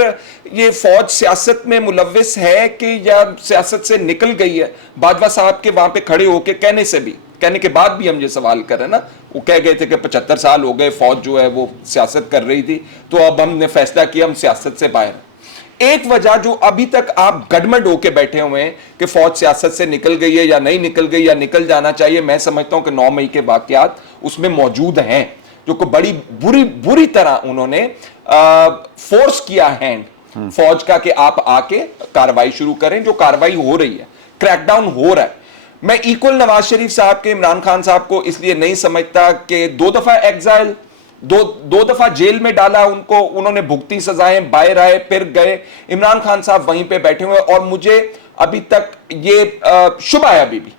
ये फौज सियासत में मुलव्विस है कि या सियासत से निकल गई है, बाजवा साहब के वहां पे खड़े होके कहने के बाद भी हम ये सवाल कर रहे हैं ना। वो कह गए थे कि 75 साल हो गए फौज जो है वो सियासत कर रही थी, तो अब हमने फैसला किया हम सियासत से बाहर हैं। एक वजह जो अभी तक आप गड़मड़ होके बैठे हुए हैं कि फौज सियासत से निकल गई है या नहीं निकल गई या निकल जाना चाहिए, मैं समझता हूं कि 9 मई के वाकयात उसमें मौजूद हैं, जो को बड़ी बुरी तरह उन्होंने फोर्स किया हैंड फौज का कि आप आके कार्रवाई शुरू करें। जो कार्रवाई हो रही है, क्रैकडाउन हो रहा है। मैं इक्वल नवाज शरीफ साहब के इमरान खान साहब को इसलिए नहीं समझता कि 2 दफा एग्जाइल, दो दफा जेल में डाला उनको, उन्होंने भुगती सजाएं, बाहर आए, फिर गए। इमरान खान साहब वहीं पे बैठे हुए और मुझे अभी तक ये शुबा है अभी भी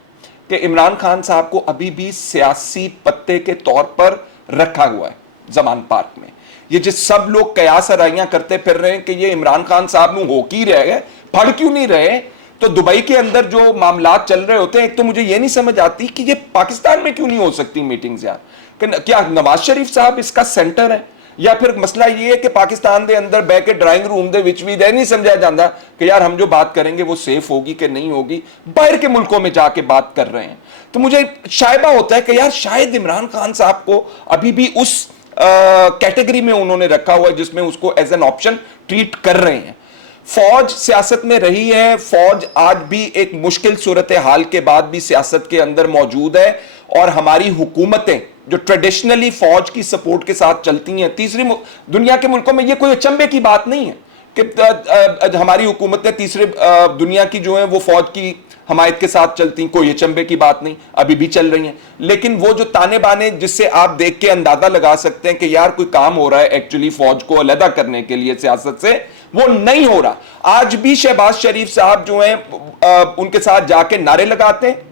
कि इमरान खान साहब को अभी भी सियासी पत्ते के तौर पर रखा हुआ है जमान पार्क में। ये जिस सब लोग कयास आराइयां करते फिर रहे हैं कि ये इमरान खान साहब नु हो की रह गए, फड़ क्यों नहीं रहे। तो दुबई के अंदर जो मामलात चल रहे होते हैं, एक तो मुझे ये नहीं समझ आती कि ये पाकिस्तान में क्यों नहीं हो सकती मीटिंग्स यार। क्या नवाज शरीफ साहब इसका सेंटर है, या फिर मसला ये है कि पाकिस्तान के अंदर बह के ड्राइंग रूम दे विच भी नहीं समझा जाता कि यार हम जो बात करेंगे वो सेफ होगी कि नहीं होगी, बाहर के मुल्कों में जाके बात कर रहे हैं। तो मुझे शायबा होता है कि यार शायद इमरान खान साहब को अभी भी उस कैटेगरी में उन्होंने रखा हुआ है जिसमें उसको एज एन ऑप्शन ट्रीट कर रहे हैं। फौज सियासत में रही है, फौज आज भी एक मुश्किल सूरत हाल के बाद भी सियासत के अंदर मौजूद है, और हमारी हुकूमतें जो ट्रेडिशनली फौज की सपोर्ट के साथ चलती हैं, तीसरी दुनिया के मुल्कों में ये कोई अचंभे की बात नहीं है कि हमारी हुकूमतें तीसरे दुनिया की जो है वो फौज की हमायत के साथ चलती, कोई अचंभे की बात नहीं, अभी भी चल रही हैं। लेकिन वो जो ताने बाने जिससे आप देख के अंदाजा लगा सकते हैं कि यार कोई काम हो रहा है एक्चुअली फौज को अलहदा करने के लिए सियासत से, वो नहीं हो रहा। आज भी शहबाज शरीफ साहब जो हैं उनके साथ जाके नारे लगाते हैं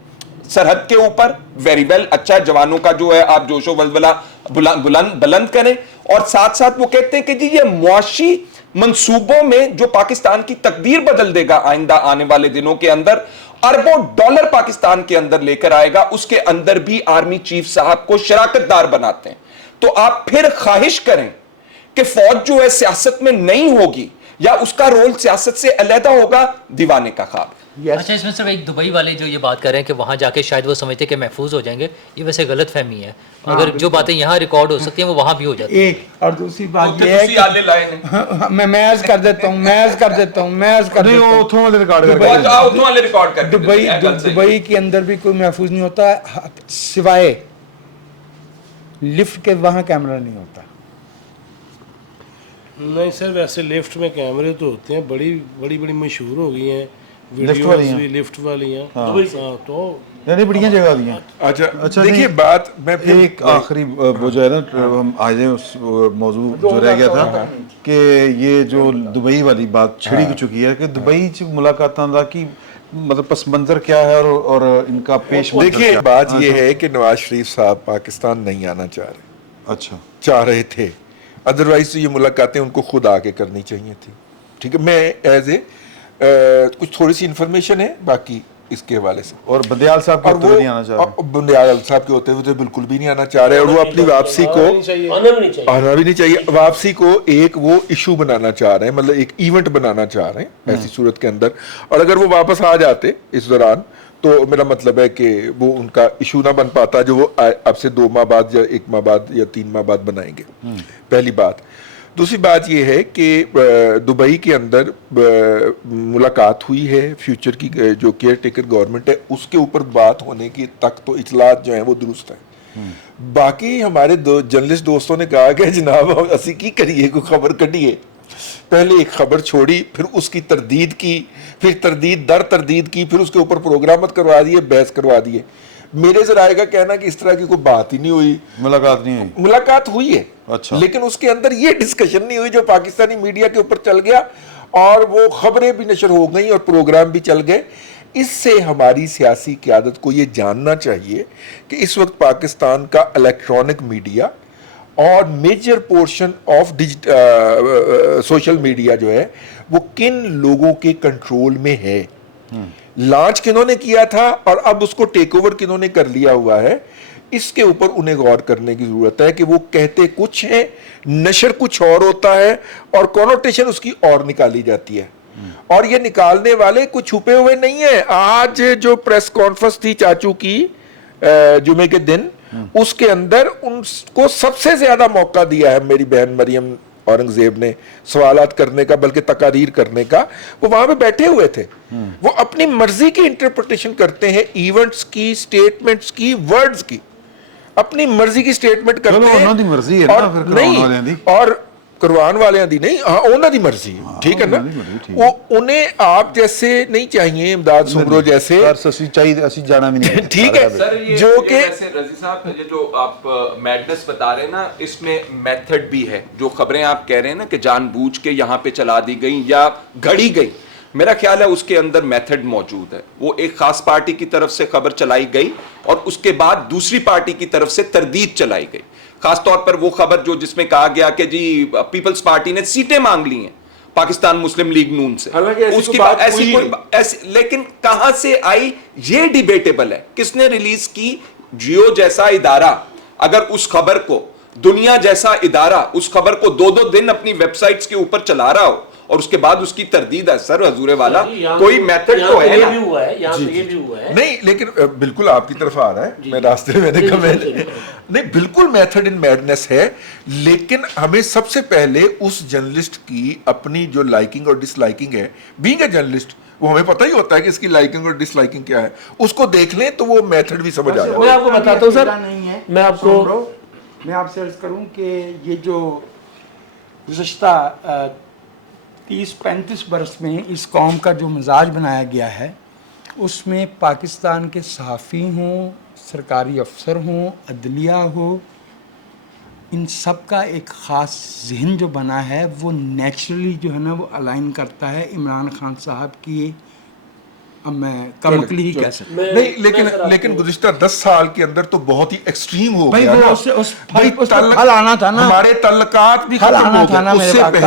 सरहद के ऊपर, वेरी वेल, अच्छा है, जवानों का जो है आप जोशो वलवला बुलंद करें, और साथ साथ वो कहते हैं कि जी ये मुआशी मंसूबों में जो पाकिस्तान की तकदीर बदल देगा आइंदा आने वाले दिनों के अंदर, अरबों डॉलर पाकिस्तान के अंदर लेकर आएगा, उसके अंदर भी आर्मी चीफ साहब को शराकतदार बनाते हैं। तो आप फिर ख्वाहिश करें कि फौज जो है सियासत में नहीं होगी या उसका रोल सियासत से अलहदा होगा, दीवाने का ख्वाब। अच्छा, इसमें सिर्फ एक दुबई वाले जो ये बात कर रहे हैं कि वहाँ जाके शायद वो समझते हैं कि महफूज हो जाएंगे, ये वैसे गलत फहमी है। अगर जो बातें यहाँ रिकॉर्ड हो सकती हैं वो वहाँ भी हो जाती हैं। एक और दूसरी बात ये है कि मैं मैच कर देता हूँ उथों वाले रिकॉर्ड दुबई के अंदर भी कोई महफूज नहीं होता सिवाय लिफ्ट के, वहाँ कैमरा नहीं होता। नहीं सर, वैसे लिफ्ट में कैमरे तो होते हैं, बड़ी बड़ी बड़ी मशहूर हो गई हैं लिफ्ट वाली हैं। भी लिफ्ट वाली हैं। तो यानी बढ़िया जगह दी हैं। अच्छा देखिए बात मैं फिर एक आखिरी वो जो है ना, हम आ जाए उस मौजू जो रह गया था कि ये जो दुबई वाली बात छिड़ी चुकी है कि दुबई च मुलाकातां दा की मतलब पस मंजर क्या है और इनका पेश मंजर देखिए क्या? बात ये है कि नवाज शरीफ साहब पाकिस्तान नहीं आना चाह रहे, अच्छा चाह रहे थे, अदरवाइज तो ये मुलाकातें उनको खुद आके करनी चाहिए थी। ठीक है, मैं एज ए कुछ थोड़ी सी इन्फॉर्मेशन है बाकी इसके हवाले से। और बंदयाल साहब के होते नहीं आना चाह रहे, बंदयाल साहब के होते हुए तो बिल्कुल भी नहीं आना चाह रहे, और वो अपनी वापसी को आना भी नहीं चाहिए, आना भी नहीं चाहिए, वापसी को एक वो इशू बनाना चाह रहे हैं, मतलब एक इवेंट बनाना चाह रहे हैं ऐसी सूरत के अंदर। और अगर वो वापस आ जाते इस दौरान तो मेरा मतलब है कि वो उनका इशू ना बन पाता जो वो अब से 2 माह बाद या 1 माह बाद या 3 माह बाद बनाएंगे। पहली बात। दूसरी बात ये है कि दुबई के अंदर मुलाकात हुई है फ्यूचर की जो केयर टेकर गवर्नमेंट है उसके ऊपर बात होने की तक तो इतलात जो है वो दुरुस्त है। बाकी हमारे जर्नलिस्ट दोस्तों ने कहा कि जनाब असी की करिए को खबर कढ़िए, पहले एक खबर छोड़ी, फिर उसकी तरदीद की, फिर तरदीद दर तरदीद की, फिर उसके ऊपर प्रोग्राम करवा दिए, बहस करवा दिए। मेरे जराए का कहना कि इस तरह की कोई बात ही नहीं हुई, मुलाकात नहीं हुई। मुलाकात हुई है अच्छा, लेकिन उसके अंदर ये डिस्कशन नहीं हुई जो पाकिस्तानी मीडिया के ऊपर चल गया, और वो खबरें भी नशर हो गई और प्रोग्राम भी चल गए। इससे हमारी सियासी क़यादत को ये जानना चाहिए कि इस वक्त पाकिस्तान का इलेक्ट्रॉनिक मीडिया और major portion of social media जो है वो किन लोगों के कंट्रोल में है, लॉन्च किन्होंने किया था और अब उसको टेक ओवर किन्होंने कर लिया हुआ है, इसके ऊपर उन्हें गौर करने की जरूरत है कि वो कहते कुछ है, नशर कुछ और होता है और कॉनोटेशन उसकी और निकाली जाती है, और ये निकालने वाले कुछ छुपे हुए नहीं है। आज जो प्रेस कॉन्फ्रेंस थी चाचू की जुमे के दिन, उसके अंदर उनको सबसे ज्यादा मौका दिया है मेरी बहन मरियम औरंगजेब ने सवालात करने का, बल्कि तकारीर करने का। वो वहां पे बैठे हुए थे, वो अपनी मर्जी की इंटरप्रिटेशन करते हैं, इवेंट्स की, स्टेटमेंट्स की, वर्ड्स की, अपनी मर्जी की स्टेटमेंट करते हैं। उन्होंने दी मर्जी है ना, फिर करवाने वालियां दी। और करवान वाले दी नहीं, हाँ उन्होंने दी मर्जी है, ठीक है ना। वो उन्हें आप जैसे नहीं चाहिए, इमदाद सुमरो जैसे चाहिए जाना भी नहीं, ठीक है, सर जो कि रजी साहब ये जो आप मैडनेस बता रहे हैं ना, इसमें मेथड भी है। जो खबरें आप कह रहे हैं ना कि जानबूझ के यहाँ पे चला दी गई या घड़ी गई, मेरा ख्याल है उसके अंदर मेथड मौजूद है। वो एक खास पार्टी की तरफ से खबर चलाई गई और उसके बाद दूसरी पार्टी की तरफ से तरदीद चलाई गई। खास तौर पर वो खबर जो जिसमें कहा गया कि जी पीपल्स पार्टी ने सीटें मांग ली हैं पाकिस्तान मुस्लिम लीग नून से, उसकी ऐसी कोई लेकिन कहां से आई ये डिबेटेबल है। किसने रिलीज की? जियो जैसा इदारा अगर उस खबर को, दुनिया जैसा इदारा उस खबर को 2-2 दिन अपनी वेबसाइट्स के ऊपर चला रहा हो और उसके बाद उसकी तरदीद है, सर हजूरे वाला कोई मेथड तो है ना। नहीं, लेकिन बिल्कुल आपकी तरफ आ रहा है, मैं रास्ते में मैंने कहा नहीं, बिल्कुल मेथड इन मैडनेस है, लेकिन हमें सबसे पहले उस जर्नलिस्ट की अपनी जो लाइकिंग और डिसलाइकिंग है, बीइंग अ जर्नलिस्ट, वो हमें पता ही होता है कि इसकी लाइकिंग और डिसलाइकिंग क्या है, उसको देख लें तो वो मेथड भी समझ आ जाए। मैं आपको बताता हूँ सर, नहीं है, मैं आपको मैं आपसे अर्ज करूं कि ये जो गुज़श्ता 30-35 बरस में इस कौम का जो मिजाज बनाया गया है, उसमें पाकिस्तान के सहाफ़ी हों, सरकारी अफसर हों, अदलिया हो, इन सब का एक ख़ास जहन जो बना है वो नेचुरली जो है ना वो अलाइन करता है इमरान खान साहब की, अब मैं कमकली ही कह सकता हूं। नहीं, लेकिन गुज़िश्ता 10 साल के अंदर तो बहुत ही एक्सट्रीम हो गया ना। उस फल आना था ना, हमारे तल्लकात भी खत्म हो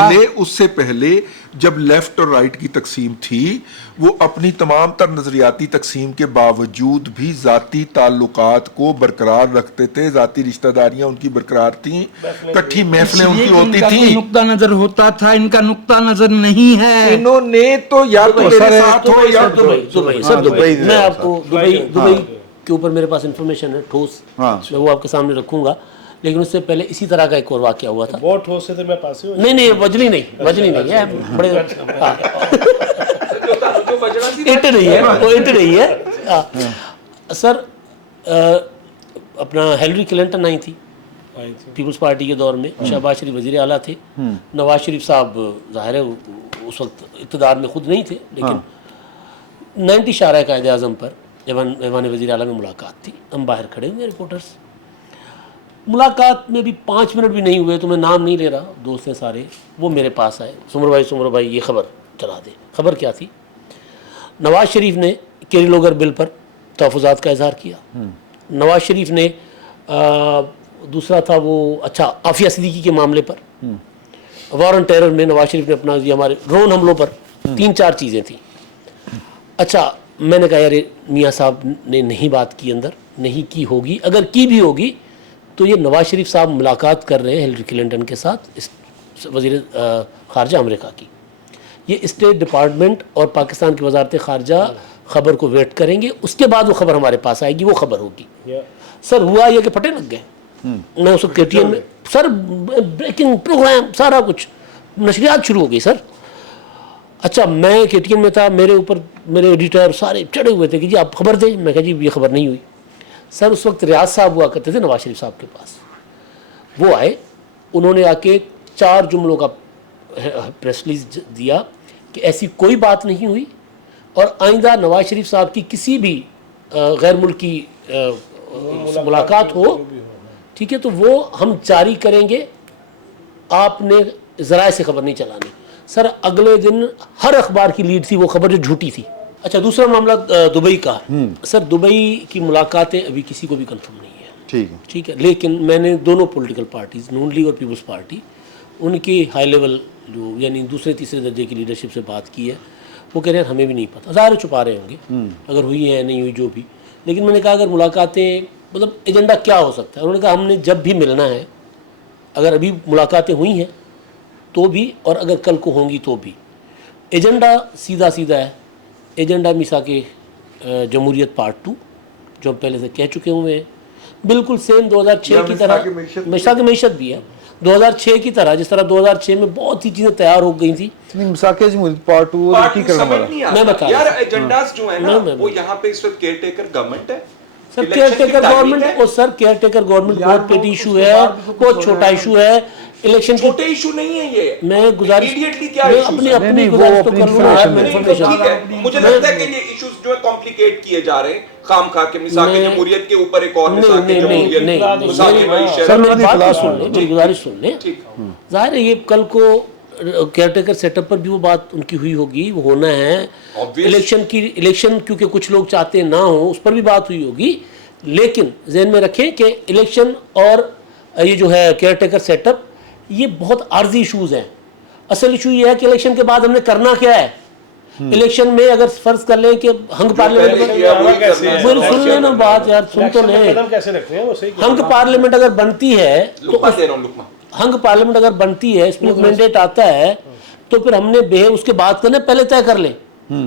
गए। उससे पहले जब लेफ्ट और राइट की तकसीम थी, वो अपनी तमाम तर नजरियाती तकसीम के बावजूद भी जाती ताल्लुकात को बरकरार रखते थे, जाती रिश्तेदारियां उनकी बरकरार थी, इकट्ठी महफिलें उनकी होती थी। नुक्ता नजर होता था, इनका नुक्ता नजर नहीं है। इन्होंने तो या तो मेरे साथ हो या तो सर दुबई मैं आपको दुबई के ऊपर मेरे पास इंफॉर्मेशन है ठोस, मैं वो आपके सामने रखूंगा। लेकिन उससे पहले इसी तरह का एक और वाकया हुआ था। बहुत ठोस से तो मैं पास ही नहीं वजनी नहीं है, बड़े इंट नहीं है, वो इंट नहीं है। सर अपना हिलरी क्लिंटन आई थी पीपल्स पार्टी के दौर में, शहबाज शरीफ वजीर आला थे, नवाज शरीफ साहब ज़ाहिर है उस वक्त इक़्तिदार में खुद नहीं थे, लेकिन 90 शारा कायदे आज़म पर ऐवान वज़ीर आला में मुलाकात थी। हम बाहर खड़े हुए रिपोर्टर्स, मुलाकात में भी 5 मिनट भी नहीं हुए, तो मैं नाम नहीं ले रहा, दोस्त हैं सारे, वो मेरे पास आए, सुमर भाई ये खबर चला दे। खबर क्या थी? नवाज शरीफ ने कैरी लोगर बिल पर तहफ़्फ़ुज़ात का इजहार किया। नवाज शरीफ ने दूसरा था वो आफिया सिद्दीकी के मामले पर, वॉर ऑन टेरर में नवाज शरीफ ने अपना, ये हमारे ड्रोन हमलों पर 3-4 चीज़ें थी। मैंने कहा यार मियाँ साहब ने नहीं बात की, अंदर नहीं की होगी, अगर की भी होगी तो ये नवाज शरीफ साहब मुलाकात कर रहे हैं हिलरी क्लिंटन के साथ, इस वज़ीर ख़ारजा अमेरिका की। ये स्टेट डिपार्टमेंट और पाकिस्तान की वजारत ख़ारजा खबर को वेट करेंगे, उसके बाद वो खबर हमारे पास आएगी, वो खबर होगी। सर हुआ ये कि फटे लग गए। मैं उस KTN में सर ब्रेकिंग प्रोग्राम सारा कुछ नशरियात शुरू हो गई सर। मैं KTN में था, मेरे ऊपर मेरे एडिटर सारे चढ़े हुए थे कि जी आप खबर दें। मैं कहा जी ये खबर नहीं हुई। सर उस वक्त रियाज साहब हुआ करते थे नवाज शरीफ साहब के पास, वो आए, उन्होंने आके 4 जुमलों का प्रेस रिलीज दिया कि ऐसी कोई बात नहीं हुई और आइंदा नवाज शरीफ साहब की किसी भी गैर मुल्की मुलाकात हो, ठीक है, तो वो हम जारी करेंगे, आपने ज़राए से खबर नहीं चलानी। सर अगले दिन हर अखबार की लीड थी वो खबर जो झूठी थी। दूसरा मामला दुबई का। सर दुबई की मुलाकातें अभी किसी को भी कंफर्म नहीं है, ठीक है, लेकिन मैंने दोनों पॉलिटिकल पार्टीज नून लीग और पीपल्स पार्टी, उनकी हाई लेवल जो यानी दूसरे तीसरे दर्जे की लीडरशिप से बात की है। वो कह रहे हैं हमें भी नहीं पता, ज़ाहिर छुपा रहे होंगे अगर हुई है नहीं हुई जो भी, लेकिन मैंने कहा अगर मुलाकातें मतलब एजेंडा क्या हो सकता है। उन्होंने कहा हमने जब भी मिलना है, अगर अभी मुलाकातें हुई हैं तो भी और अगर कल को होंगी तो भी, एजेंडा सीधा है। एजेंडा मिसाके जमहूरियत पार्ट 2 जो हम पहले से कह चुके हुए हैं, बिल्कुल सेम 2006 की तरह मिसाक मईशत भी है 2006 की तरह, जिस तरह 2006 में बहुत सी चीज़ें तैयार हो गई थी। मिसाके जमहूरियत पार्ट 2 मैं बता यार एजेंडास जो है ना वो यहाँ पे इस वक्त केयर टेकर गवर्नमेंट है। सर केयर टेकर गवर्नमेंट और सर केयर टेकर गवर्नमेंट बहुत पेटी इशू है, बहुत छोटा इशू है। इलेक्शन छोटे इशू नहीं है ये, मैं गुजारिश इमीडिएटली क्या अपनी गुजारिश तो कर लूँ। मुझे लगता है कि ये इश्यूज जो है कॉम्प्लिकेट किए जा रहे हैं खामखा के। मिसाक जमहूरियत के ऊपर एक और मिसाक जमहूरियत, मिसाक मईशत। सर मेरी बात सुन ले, मेरी गुजारिश सुन ले। जाहिर है ये कल को केयर टेकर सेटअप पर भी वो बात उनकी हुई होगी, वो होना है। इलेक्शन क्योंकि कुछ लोग चाहते ना हो, उस पर भी बात हुई होगी। लेकिन ज़हन में रखें कि इलेक्शन और ये जो है केयर टेकर सेटअप, ये बहुत आर्जी इशूज़ हैं। असल इशू ये है कि इलेक्शन के बाद हमने करना क्या है। इलेक्शन में अगर फर्ज कर लें कि हंग पार्लियामेंट, सुन लेना बात यार, सुन तो लें। हंग पार्लियामेंट अगर बनती है तो हंग पार्लियामेंट अगर बनती है, स्प्लिट मैंडेट आता है, तो फिर हमने बिहेव उसके बाद करने पहले तय कर लें।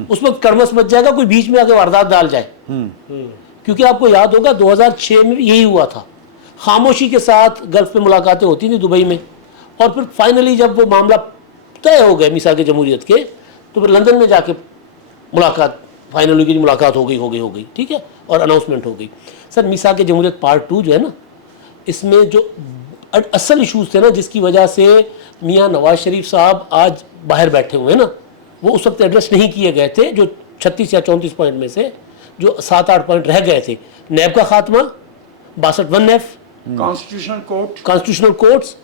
उस वक्त कड़मस बच जाएगा, कोई बीच में आके वारदात डाल जाए। क्योंकि आपको याद होगा 2006 में यही हुआ था, खामोशी के साथ गल्फ में मुलाकातें होती थी दुबई में, और फिर फाइनली जब वो मामला तय हो गया मिसाक जमहूरियत के, तो फिर लंदन में जाके मुलाकात फाइनल की मुलाकात हो गई, ठीक है, और अनाउंसमेंट हो गई। सर मिसाक जमहूरियत पार्ट 2 जो है ना, इसमें जो असल इशूज़ थे ना, जिसकी वजह से मियाँ नवाज शरीफ साहब आज बाहर बैठे हुए हैं ना, वो उस वक्त एड्रेस नहीं किए गए थे। जो 36 या 34 पॉइंट में से जो 7-8 पॉइंट रह गए थे, नैब का खात्मा, 62(1)(f), कॉन्स्टिट्यूशनल कोर्ट्स,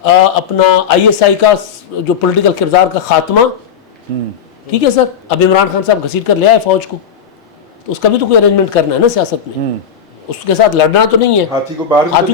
अपना ISI का जो पॉलिटिकल किरदार का खात्मा, ठीक है सर। अब इमरान खान साहब घसीट कर ले आए फौज को, तो उसका भी तो कोई अरेंजमेंट करना है ना सियासत में, उसके साथ लड़ना तो नहीं है, हाथी को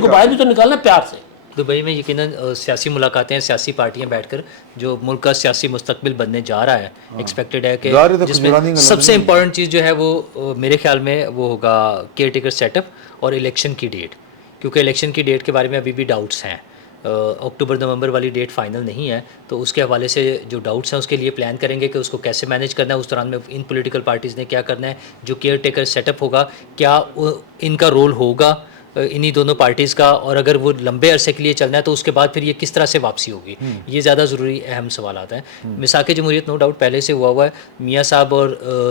बाहर भी तो निकालना प्यार से। दुबई में यकीनन सियासी मुलाकातें, सियासी पार्टियां बैठकर जो मुल्क का सियासी मुस्तकबिल बनने जा रहा है, एक्सपेक्टेड है कि जिसमें सबसे इम्पॉर्टेंट चीज़ जो है वो मेरे ख्याल में वो होगा केयर टेकर सेटअप और इलेक्शन की डेट, क्योंकि इलेक्शन की डेट के बारे में अभी भी डाउट्स हैं। اکتوبر نومبر والی ڈیٹ فائنل نہیں ہے، تو اس کے حوالے سے جو ڈاؤٹس ہیں اس کے لیے پلان کریں گے کہ اس کو کیسے مینیج کرنا ہے، اس دوران میں ان پولیٹیکل پارٹیز نے کیا کرنا ہے، جو کیئر ٹیکر سیٹ اپ ہوگا کیا ان کا رول ہوگا انہی دونوں پارٹیز کا، اور اگر وہ لمبے عرصے کے لیے چلنا ہے تو اس کے بعد پھر یہ کس طرح سے واپسی ہوگی، یہ زیادہ ضروری اہم سوالات ہیں۔ مساق جمہوریت نو ڈاؤٹ پہلے سے ہوا ہے، میاں صاحب اور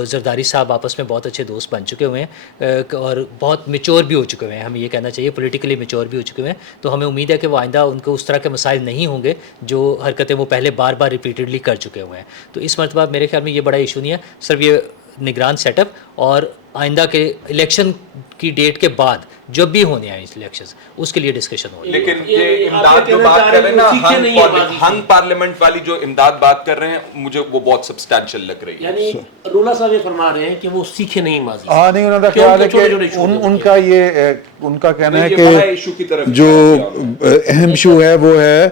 زرداری صاحب آپس میں بہت اچھے دوست بن چکے ہوئے ہیں اور بہت میچور بھی ہو چکے ہوئے ہیں، ہمیں یہ کہنا چاہیے پولیٹیکلی میچور بھی ہو چکے ہوئے ہیں، تو ہمیں امید ہے کہ وہ آئندہ ان کو اس طرح کے مسائل نہیں ہوں گے جو حرکتیں وہ پہلے بار بار ریپیٹڈلی کر چکے ہوئے ہیں۔ تو اس مرتبہ میرے خیال میں یہ بڑا ایشو نہیں ہے، صرف یہ نگران سیٹ اپ اور آئندہ کے الیکشن کی ڈیٹ کے بعد جب بھی ہونے ہیں الیکشنز اس کے لیے ڈسکشن ہو رہی ہے۔ لیکن یہ امداد جو بات کر رہے ہیں نا، ہنگ پارلیمنٹ والی جو امداد بات کر رہے ہیں، مجھے وہ بہت سبسٹینشیل لگ رہی ہے۔ یعنی رولا صاحب یہ فرما رہے ہیں کہ وہ سیکھے نہیں ماضی سے۔ ہاں نہیں، انہوں نے خیال ہے کہ ان کا یہ ان کا کہنا ہے کہ جو اہم ایشو ہے وہ ہے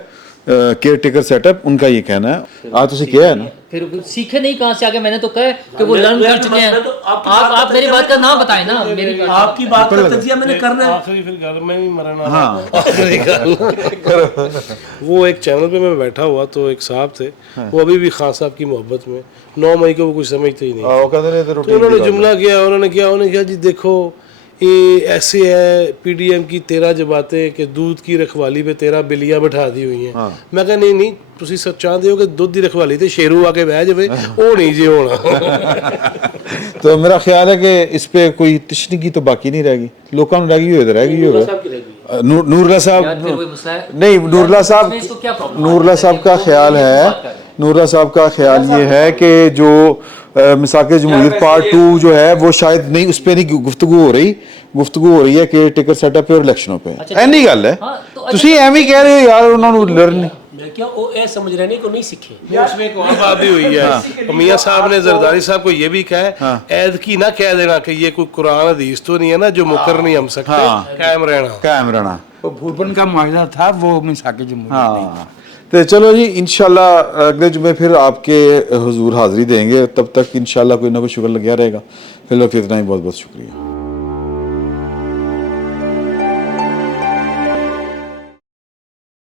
کیئر ٹیکر سیٹ اپ، ان کا یہ کہنا ہے۔ آج تو کیا ہے نا، پھر سیکھے نہیں کہاں سے آگے، میں نے تو کہا کہ وہ لرن کر چکے ہیں۔ آپ میری بات کا نام بتائیں نا، میری آپ کی بات کا تجزیہ میں نے کرنا ہے۔ آخری پھر گھر میں بھی مرنا آخری گل وہ ایک چینل پہ میں بیٹھا ہوا تو ایک صاحب تھے، وہ ابھی بھی خان صاحب کی محبت میں 9 مئی کو وہ کچھ سمجھتے ہی نہیں، تو انہوں نے جملہ کیا، انہوں نے کہا جی دیکھو یہ ایسے ہے پی ڈی ایم کی 13 جماعتیں کہ دودھ کی رکھوالی پہ 13 بلیاں بٹھا دی ہوئی ہیں۔ میں کہا نہیں تسی سب چاہتے ہو کہ دودھ دی رکھوالی تے شیرو آ کے بہ جائے، وہ نہیں جی ہونا۔ تو میرا خیال ہے کہ اس پہ کوئی تشنگی تو باقی نہیں رہ گئی، لوگوں نے رہ گئی ہوگی، رہ گئی ہوگا۔ نور اللہ صاحب نہیں، نور اللہ صاحب کا خیال ہے، نور اللہ صاحب کا خیال یہ ہے کہ جو مساق جمہوریت پارٹ 2 جو ہے وہ شاید نہیں، اس پہ نہیں گفتگو ہو رہی ہے کہ ٹکٹ سیٹ اپ پہ اور الیکشنوں پہ۔ اینی گل ہے، تسی ایویں کہہ رہے ہو یار انہوں نے لرن کیا وہ اے سمجھ رہے ہیں کہ نہیں سیکھے۔ اس میں ایک اور بات بھی ہوئی ہے، میاں صاحب نے زرداری صاحب کو یہ بھی کہا ہے عید کی نہ کہہ دینا کہ یہ کوئی قرآن حدیث تو نہیں ہے نا جو مکر نہیں ہم سکتے، قائم رہنا۔ وہ بھوربن کا معاہدہ تھا، وہ مساق جمہوریت نہیں تھا۔ تو چلو جی، انشاءاللہ اگلے جمعے پھر آپ کے حضور حاضری دیں گے، تب تک انشاءاللہ کوئی نہ کوئی شکر لگیا رہے گا۔ فی الوقت اتنا ہی، بہت بہت شکریہ۔